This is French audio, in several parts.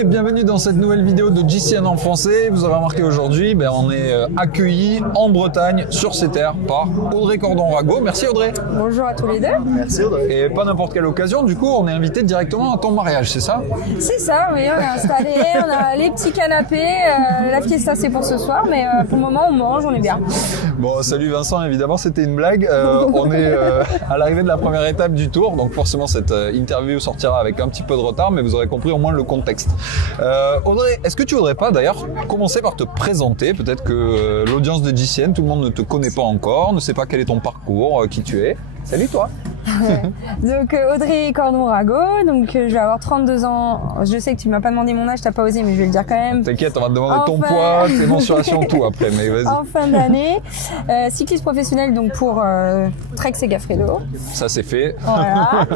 et bienvenue dans cette nouvelle vidéo de JCN en français. Vous aurez remarqué aujourd'hui, on est accueillis en Bretagne, sur ces terres, par Audrey Cordon-Rago. Merci Audrey. Bonjour à tous les deux. Merci Audrey. Et pas n'importe quelle occasion, du coup on est invité directement à ton mariage, c'est ça? C'est ça, oui, on est installé, on a les petits canapés, la fiesta c'est pour ce soir, mais pour le moment on mange, on est bien. Bon, salut Vincent, évidemment c'était une blague. On est à l'arrivée de la première étape du tour, donc forcément cette interview sortira avec un petit peu de retard, mais vous aurez compris au moins le contexte. Audrey, est-ce que tu voudrais pas d'ailleurs commencer par te présenter? Peut-être que l'audience de JCN, tout le monde ne te connaît pas encore, ne sait pas quel est ton parcours, qui tu es. Salut toi. Donc Audrey Cordon-Rago, donc je vais avoir 32 ans. Je sais que tu m'as pas demandé mon âge, t'as pas osé, mais je vais le dire quand même. T'inquiète, on va te demander ton poids, tes mensurations, tout après, mais vas-y. En fin d'année, cycliste professionnel donc pour Trek Segafredo. Ça c'est fait. Voilà.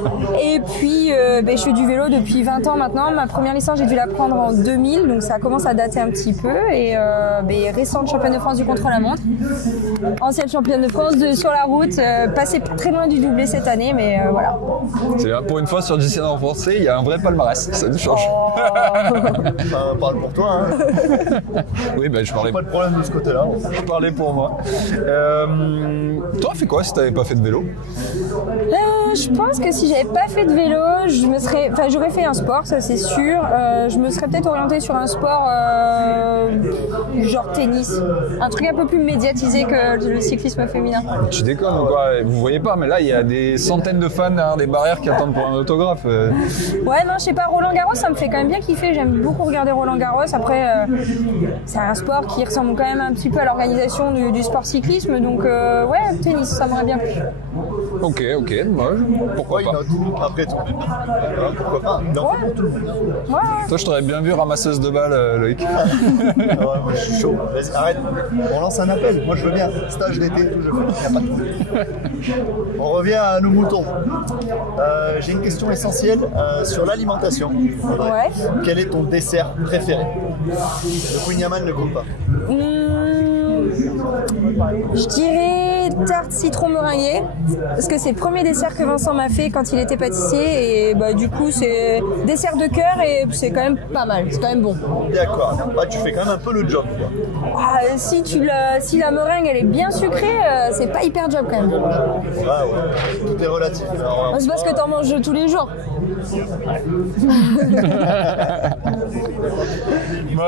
Et puis je fais du vélo depuis 20 ans maintenant. Ma première licence j'ai dû la prendre en 2000, donc ça commence à dater un petit peu. Et récente championne de France du contre-la-montre, ancienne championne de France sur la route, passée très loin du doublé cette année, mais voilà. C'est bien, pour une fois sur JCN en français, il y a un vrai palmarès, ça nous change. Parle pour toi, hein. Oui, je parlais. Pas de problème de ce côté-là. Je parlais pour moi. Toi, fais quoi si t'avais pas fait de vélo? Je pense que si j'avais pas fait de vélo, j'aurais fait un sport, ça c'est sûr. Je me serais peut-être orientée sur un sport genre tennis, un truc un peu plus médiatisé que le cyclisme féminin. Tu déconnes ou quoi? Vous voyez pas, mais là il y a des centaines de fans derrière des barrières qui attendent pour un autographe. Ouais, non, je sais pas, Roland Garros ça me fait quand même bien kiffer, j'aime beaucoup regarder Roland Garros. Après c'est un sport qui ressemble quand même un petit peu à l'organisation du sport cyclisme, donc ouais, tennis ça m'aurait bien plu. Ok, moi, pourquoi pas. Après tout. Pourquoi pas? Non, Ouais. pour tout le monde. Ouais. Toi je t'aurais bien vu ramasseuse de balles, Loïc. Ouais, moi je suis chaud. Vas-y, arrête. On lance un appel. Moi je veux bien. Stage d'été, tout, je veux. Y a pas de problème. On revient à nos moutons. J'ai une question essentielle sur l'alimentation. Ouais. Quel est ton dessert préféré? Le Queen Yaman ne compte pas. Je dirais tarte citron meringuée parce que c'est le premier dessert que Vincent m'a fait quand il était pâtissier et du coup c'est dessert de cœur et c'est quand même pas mal, c'est quand même bon. D'accord. Tu fais quand même un peu le job, quoi. Si la meringue elle est bien sucrée, c'est pas hyper job quand même. Ouais. Tout est relatif. Alors, C'est parce que t'en manges tous les jours.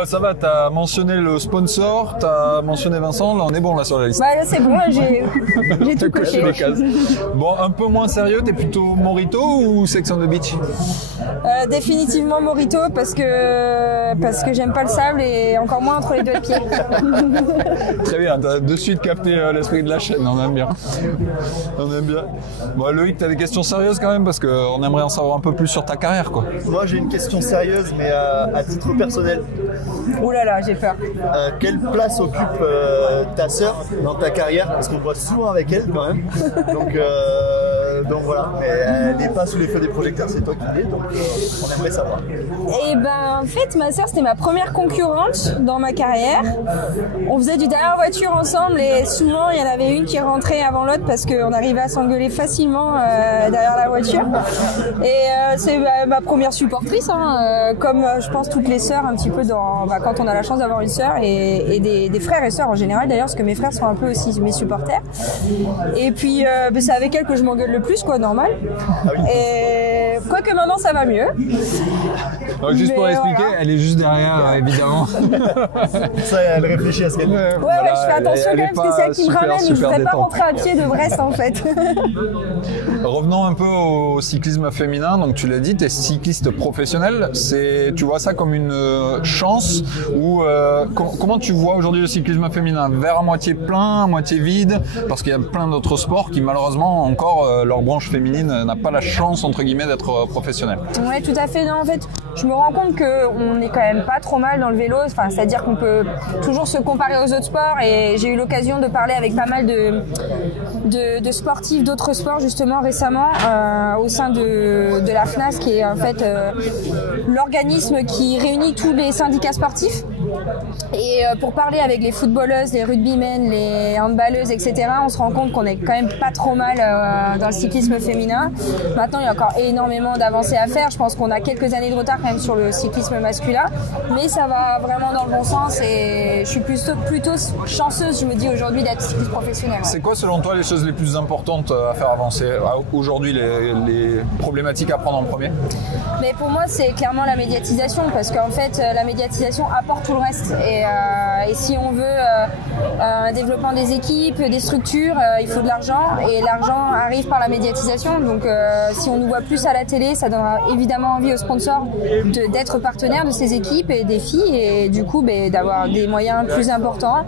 Ça va, t'as mentionné le sponsor, t'as mentionné Vincent, là on est bon là sur la liste. Là c'est bon, j'ai tout coché. Les cases. Bon, un peu moins sérieux, t'es plutôt Morito ou Sex on the Beach? Définitivement Morito parce que j'aime pas le sable et encore moins entre les deux pieds. Très bien, t'as de suite capté l'esprit de la chaîne, on aime bien. Bon Loïc, t'as des questions sérieuses quand même parce qu'on aimerait en savoir un peu plus sur ta carrière, quoi. moi j'ai une question sérieuse, mais à titre personnel. Ouh là là, j'ai peur. Quelle place occupe ta sœur dans ta carrière? Parce qu'on voit souvent avec elle quand même. Donc voilà, mais elle n'est pas sous les feux des projecteurs, c'est toi qui l'es, donc on aimerait savoir. Et en fait, ma sœur c'était ma première concurrente dans ma carrière. On faisait du derrière voiture ensemble et souvent il y en avait une qui rentrait avant l'autre parce qu'on arrivait à s'engueuler facilement derrière la voiture. Et c'est ma première supportrice, comme je pense toutes les sœurs un petit peu quand on a la chance d'avoir une sœur et des frères et sœurs en général d'ailleurs, parce que mes frères sont un peu aussi mes supporters. Et puis c'est avec elle que je m'engueule le plus, quoi, normal. Ah oui. Et quoique maintenant ça va mieux. Donc, juste pour expliquer, voilà. Elle est juste derrière, évidemment. Ça, elle réfléchit à ce qu'elle dit. Ouais, je fais attention quand même parce que c'est elle qui me ramène. Je ne voudrais pas rentrer à pied de Brest en fait. Revenons un peu au cyclisme féminin. Donc tu l'as dit, tu es cycliste professionnel. Tu vois ça comme une chance ou comment tu vois aujourd'hui le cyclisme féminin? Verre à moitié plein, à moitié vide? Parce qu'il y a plein d'autres sports qui malheureusement encore leur branche féminine n'a pas la chance entre guillemets d'être professionnelle. Ouais, tout à fait. Non, en fait, je me rends compte qu'on est quand même pas trop mal dans le vélo. Enfin, c'est-à-dire qu'on peut toujours se comparer aux autres sports et j'ai eu l'occasion de parler avec pas mal de sportifs d'autres sports justement récemment au sein de la FNAS qui est en fait l'organisme qui réunit tous les syndicats sportifs. Et pour parler avec les footballeuses, les rugbymen, les handballeuses, etc., on se rend compte qu'on est quand même pas trop mal dans le cyclisme féminin. Maintenant, il y a encore énormément d'avancées à faire. Je pense qu'on a quelques années de retard quand même sur le cyclisme masculin, mais ça va vraiment dans le bon sens et je suis plutôt chanceuse, je me dis aujourd'hui, d'être cycliste professionnelle. C'est quoi selon toi les choses les plus importantes à faire avancer aujourd'hui, les problématiques à prendre en premier? Mais pour moi, c'est clairement la médiatisation, parce qu'en fait, la médiatisation apporte tout le reste. Et si on veut un développement des équipes, des structures, il faut de l'argent, et l'argent arrive par la médiatisation. Donc, si on nous voit plus à la télé, ça donnera évidemment envie aux sponsors d'être partenaires de ces équipes et des filles, et du coup, d'avoir des moyens plus importants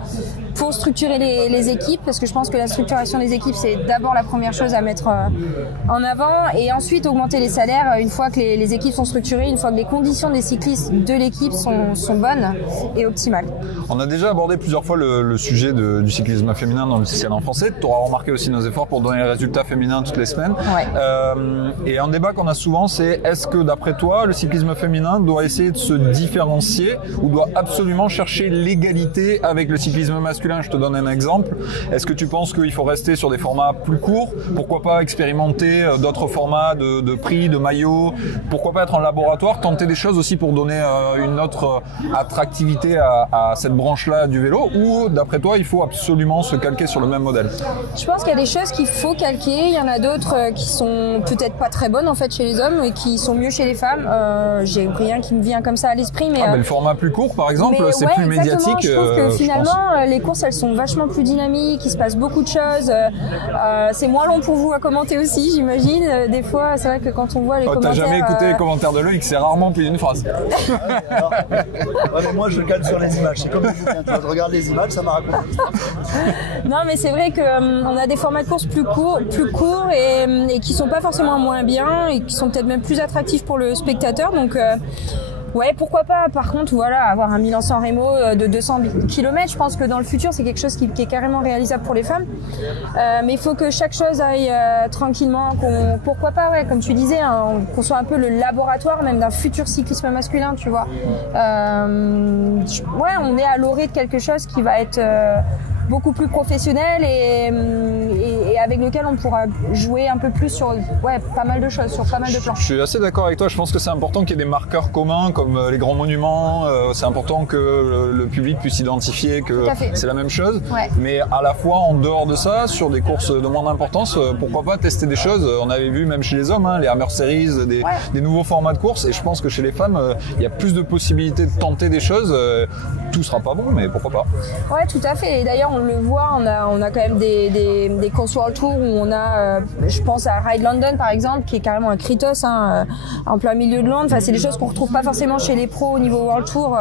pour structurer les équipes, parce que je pense que la structuration des équipes, c'est d'abord la première chose à mettre en avant, et ensuite augmenter les salaires une fois que les équipes sont structurées, une fois que les conditions des cyclistes de l'équipe sont bonnes et optimales. On a déjà abordé plusieurs fois le sujet du cyclisme féminin dans le CCN français. Tu auras remarqué aussi nos efforts pour donner les résultats féminins toutes les semaines. Ouais. Et un débat qu'on a souvent, c'est est-ce que d'après toi, le cyclisme féminin doit essayer de se différencier ou doit absolument chercher l'égalité avec le cyclisme masculin? Je te donne un exemple. Est-ce que tu penses qu'il faut rester sur des formats plus courts? Pourquoi pas expérimenter d'autres formats de prix, de maillots? Pourquoi pas être en laboratoire, tenter des choses aussi pour donner une autre attractivité à cette branche-là du vélo? Ou d'après toi, il faut absolument se calquer sur le même modèle? Je pense qu'il y a des choses qu'il faut calquer. Il y en a d'autres qui sont peut-être pas très bonnes en fait chez les hommes et qui sont mieux chez les femmes. J'ai rien qui me vient comme ça à l'esprit, mais le format plus court, par exemple, c'est plus médiatique. Je trouve que finalement, les courses, elles sont vachement plus dynamiques, il se passe beaucoup de choses. C'est moins long pour vous à commenter aussi, j'imagine. Des fois, c'est vrai que quand on voit les commentaires... T'as jamais écouté les commentaires de Loïc, c'est rarement plus d'une phrase. Mais moi, je cale sur les images. C'est comme je regarde les images, ça m'a raconté. Non, mais c'est vrai qu'on a des formats de courses plus courts et qui sont pas forcément moins bien et qui sont peut-être même plus attractifs pour le spectateur. Donc... ouais, pourquoi pas. Par contre, voilà, avoir un Milan-San Remo de 200 km, je pense que dans le futur, c'est quelque chose qui est carrément réalisable pour les femmes. Mais il faut que chaque chose aille tranquillement. Pourquoi pas, ouais, comme tu disais, qu'on soit un peu le laboratoire même d'un futur cyclisme masculin, tu vois. Ouais, on est à l'orée de quelque chose qui va être beaucoup plus professionnel et avec lequel on pourra jouer un peu plus sur pas mal de choses, sur pas mal de plans. Je suis assez d'accord avec toi, je pense que c'est important qu'il y ait des marqueurs communs comme les grands monuments, c'est important que le public puisse identifier que c'est la même chose, ouais. Mais à la fois en dehors de ça, sur des courses de moindre importance, pourquoi pas tester des choses. On avait vu même chez les hommes, les Hammer Series, des nouveaux formats de course, et je pense que chez les femmes, il y a plus de possibilités de tenter des choses. Tout sera pas bon, mais pourquoi pas. Ouais, tout à fait. Et d'ailleurs, on le voit, on a quand même des courses World Tour où on a, je pense à Ride London par exemple, qui est carrément un critos en plein milieu de Londres. Enfin, c'est des choses qu'on retrouve pas forcément chez les pros au niveau World Tour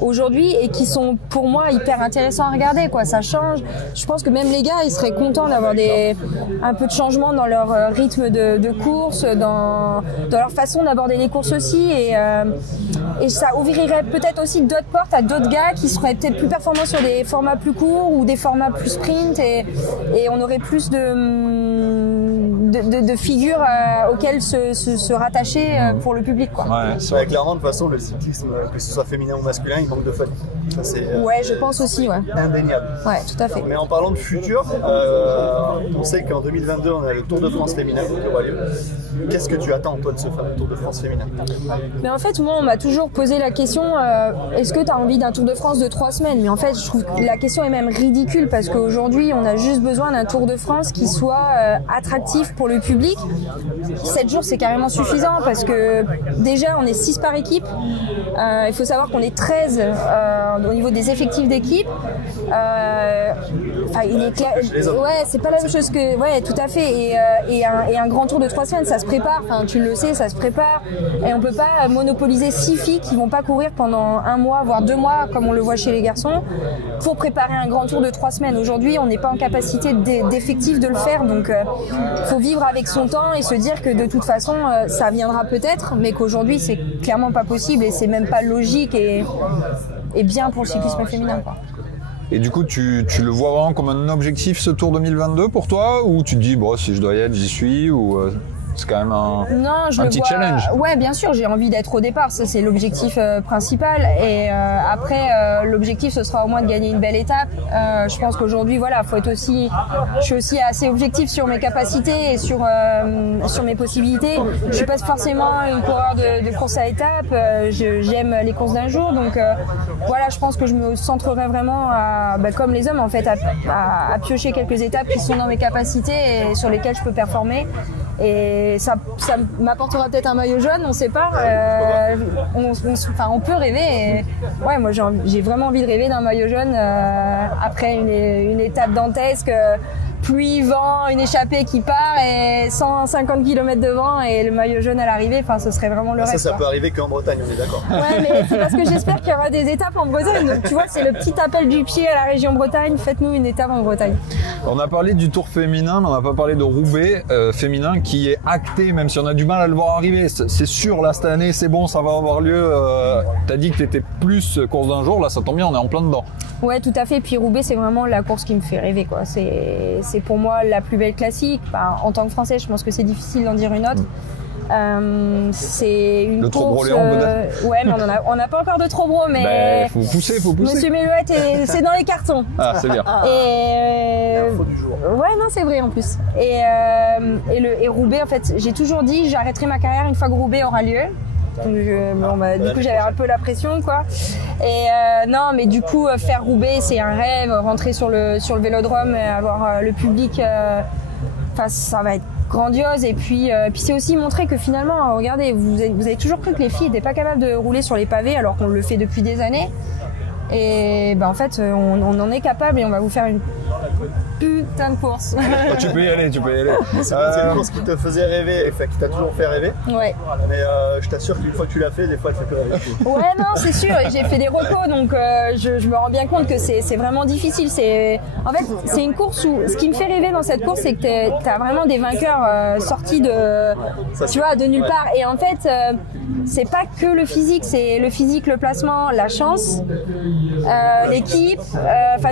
aujourd'hui et qui sont pour moi hyper intéressants à regarder, quoi. Ça change. Je pense que même les gars, ils seraient contents d'avoir un peu de changement dans leur rythme de course, dans leur façon d'aborder les courses aussi, et ça ouvrirait peut-être aussi d'autres portes à d'autres gars qui seraient peut-être plus performants sur des formats plus courts ou des formats plus sprint, et on aurait plus de figures auxquelles se rattacher pour le public, quoi. Ouais, clairement, de toute façon, le cyclisme, que ce soit féminin ou masculin, il manque de fun. Ça, c'est je pense aussi, ouais. Indéniable. Ouais, tout à fait. Mais en parlant de futur, on sait qu'en 2022, on a le Tour de France féminin qui aura lieu. Qu'est-ce que tu attends, toi, de ce fameux Tour de France féminin? Mais en fait, moi, on m'a toujours posé la question, est-ce que tu as envie d'un Tour de France de 3 semaines? Mais en fait, je trouve que la question est même ridicule, parce qu'aujourd'hui, on a juste besoin d'un Tour de France qui soit attractif pour le public. 7 jours, c'est carrément suffisant, parce que déjà, on est 6 par équipe. Il faut savoir qu'on est 13 au niveau des effectifs d'équipe. Enfin, il est clair. Ouais, c'est pas la même chose que. Ouais, tout à fait. Et un grand Tour de 3 semaines, ça se prépare. Enfin, tu le sais, ça se prépare. Et on peut pas monopoliser 6 filles qui vont pas courir pendant 1 mois, voire 2 mois, comme on le voit chez les garçons, pour préparer un grand Tour de 3 semaines. Aujourd'hui, on n'est pas en capacité d'effectif de le faire. Donc, faut vivre avec son temps et se dire que de toute façon, ça viendra peut-être, mais qu'aujourd'hui, c'est clairement pas possible et c'est même pas logique et bien pour le cyclisme féminin, quoi. Et du coup, tu le vois vraiment comme un objectif, ce Tour 2022 pour toi, ou tu te dis, bon, si je dois y être, j'y suis, ou C'est quand même un petit vois... challenge. Ouais, bien sûr, j'ai envie d'être au départ, ça c'est l'objectif principal. Et après, l'objectif ce sera au moins de gagner une belle étape. Je pense qu'aujourd'hui, voilà, faut être aussi, je suis aussi assez objectif sur mes capacités et sur mes possibilités. Je suis pas forcément une coureur de course à étapes. J'aime les courses d'un jour, donc voilà, je pense que je me centrerai vraiment, comme les hommes en fait, à piocher quelques étapes qui sont dans mes capacités et sur lesquelles je peux performer. Et ça m'apportera peut-être un maillot jaune, on sait pas. On peut rêver. Et, ouais, moi j'ai vraiment envie de rêver d'un maillot jaune après une étape dantesque. Pluie, vent, une échappée qui part et 150 km de vent et le maillot jaune à l'arrivée, enfin ce serait vraiment le rêve. Ça peut arriver qu'en Bretagne, on est d'accord. Ouais, mais c'est parce que j'espère qu'il y aura des étapes en Bretagne. Donc tu vois, c'est le petit appel du pied à la région Bretagne, faites-nous une étape en Bretagne. On a parlé du Tour féminin, mais on n'a pas parlé de Roubaix féminin qui est acté, même si on a du mal à le voir arriver. C'est sûr, là cette année, c'est bon, ça va avoir lieu. T'as dit que t'étais plus course d'un jour, là ça tombe bien, on est en plein dedans. Ouais, tout à fait. Puis Roubaix, c'est vraiment la course qui me fait rêver, quoi. C'est pour moi la plus belle classique. Enfin, en tant que Français, je pense que c'est difficile d'en dire une autre. C'est une le course. Trobro-Léon, peut-être. Ouais, mais on n'a pas encore de Trobro, mais. Faut pousser. Monsieur Melouette, c'est dans les cartons. Ah, c'est bien. L'info du jour. Ouais, non, c'est vrai en plus. Et Roubaix, en fait, j'ai toujours dit, j'arrêterai ma carrière une fois que Roubaix aura lieu. Donc du coup j'avais un peu la pression, quoi. Et non, mais du coup faire Roubaix c'est un rêve, rentrer sur le vélodrome et avoir le public, ça va être grandiose. Et puis c'est aussi montrer que finalement, regardez, vous avez toujours cru que les filles n'étaient pas capables de rouler sur les pavés alors qu'on le fait depuis des années. Et en fait on en est capable et on va vous faire une putain de course. Tu peux y aller. C'est une course qui te faisait rêver, qui t'a toujours fait rêver. Ouais. Mais je t'assure qu'une fois que tu l'as fait, des fois elle fait plus rêver. Ouais, non, c'est sûr. J'ai fait des repos, donc je me rends bien compte que c'est vraiment difficile. En fait, c'est une course où ce qui me fait rêver dans cette course, c'est que t'as vraiment des vainqueurs sortis de nulle part. Et en fait, c'est pas que le physique, c'est le physique, le placement, la chance, l'équipe.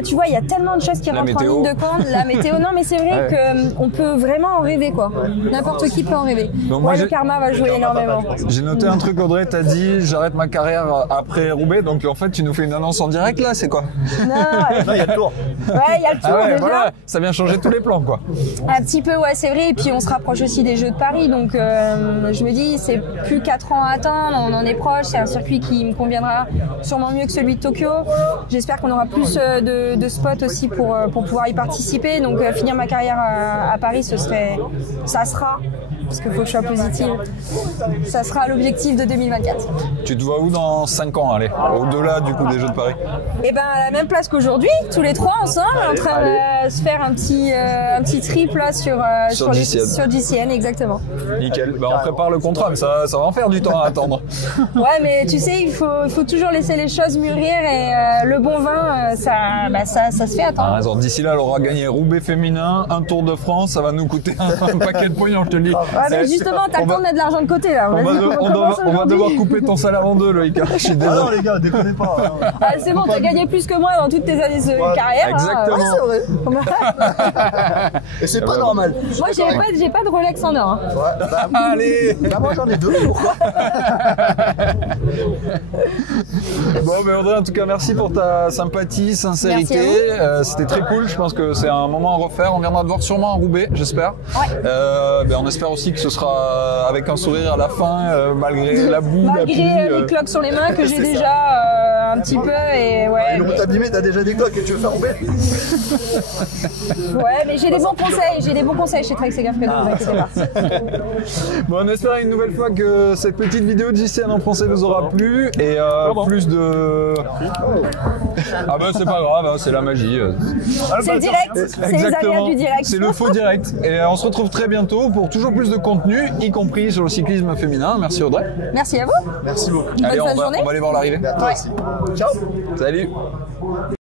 Tu vois, il y a tellement de choses qui rentrent en ligne de compte. La météo, non, mais c'est vrai qu'on peut vraiment en rêver, quoi. N'importe qui peut en rêver. Donc moi, le karma va jouer énormément. J'ai noté un truc, Audrey, t'as dit j'arrête ma carrière après Roubaix, donc en fait tu nous fais une annonce en direct là, c'est quoi? Non, il y a le tour. Ouais, il y a le tour déjà. Voilà, ça vient changer tous les plans, quoi. Un petit peu, ouais, c'est vrai. Et puis on se rapproche aussi des Jeux de Paris, donc je me dis c'est plus 4 ans à attendre, on en est proche. C'est un circuit qui me conviendra sûrement mieux que celui de Tokyo. J'espère qu'on aura plus de spots aussi pour pouvoir y participer. Donc finir ma carrière à Paris, ça sera, parce qu'il faut que je sois positive, ça sera l'objectif de 2024. Tu te vois où dans 5 ans, allez, au-delà du coup des Jeux de Paris? Et à la même place qu'aujourd'hui, tous les trois ensemble, en train de se faire un petit trip là sur GCN, exactement. Nickel. On prépare le contrat, mais ça va en faire du temps à attendre. Ouais, mais tu sais, il faut toujours laisser les choses mûrir et le bon vin, ça se fait attendre. Ah, raison. D'ici là, elle aura gagné Roubaix féminin, un Tour de France, ça va nous coûter un paquet de pognon, je te le dis. Ouais, mais justement, t'as le temps de mettre de l'argent de côté là. On va devoir couper ton salaire en deux, Loïc. Je suis désolé. Ah non, les gars, déconnez pas. C'est bon, t'as gagné plus que moi dans toutes tes années de carrière. Exactement. Ouais, c'est vrai. Et c'est pas normal. Moi, j'ai pas de Rolex en or. Ouais, allez. Moi, j'en ai 2. Pourquoi? Bon, mais Audrey, en tout cas, merci pour ta sympathie, sincérité. C'était très cool. Je pense que c'est un moment à refaire. On viendra te voir sûrement à Roubaix, j'espère. Ouais. On espère aussi que ce sera avec un sourire à la fin, malgré la boue, la pluie. Malgré les cloques sur les mains que j'ai déjà un petit peu. Et ouais. Une route abîmée, t'as déjà des cloques et tu veux faire Roubaix? Ouais, mais j'ai des bons conseils chez Trek Segafredo, ne vous inquiétez pas. Bon, on espère une nouvelle fois que cette petite vidéo de JCN en français vous aura plu et plus de... Ah c'est pas grave, c'est la magie. C'est le direct, c'est les aléas du direct. C'est le faux direct. Et on se retrouve très bientôt pour toujours plus de contenu, y compris sur le cyclisme féminin. Merci Audrey. Merci à vous. Merci beaucoup. Allez, Bonne journée. on va aller voir l'arrivée. À toi aussi. Ciao. Salut.